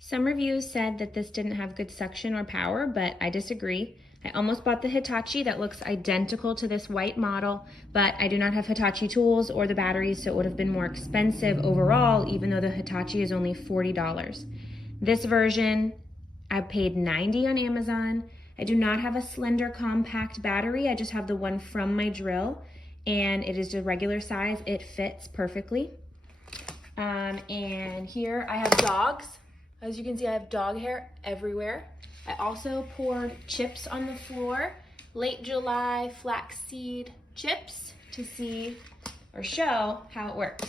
Some reviews said that this didn't have good suction or power, but I disagree. I almost bought the Hitachi that looks identical to this white model, but I do not have Hitachi tools or the batteries, so it would have been more expensive overall, even though the Hitachi is only $40. This version, I paid $90 on Amazon. I do not have a slender compact battery. I just have the one from my drill, and it is the regular size. It fits perfectly. And here I have dogs. As you can see, I have dog hair everywhere. I also poured chips on the floor, late July flaxseed chips, to see or show how it works.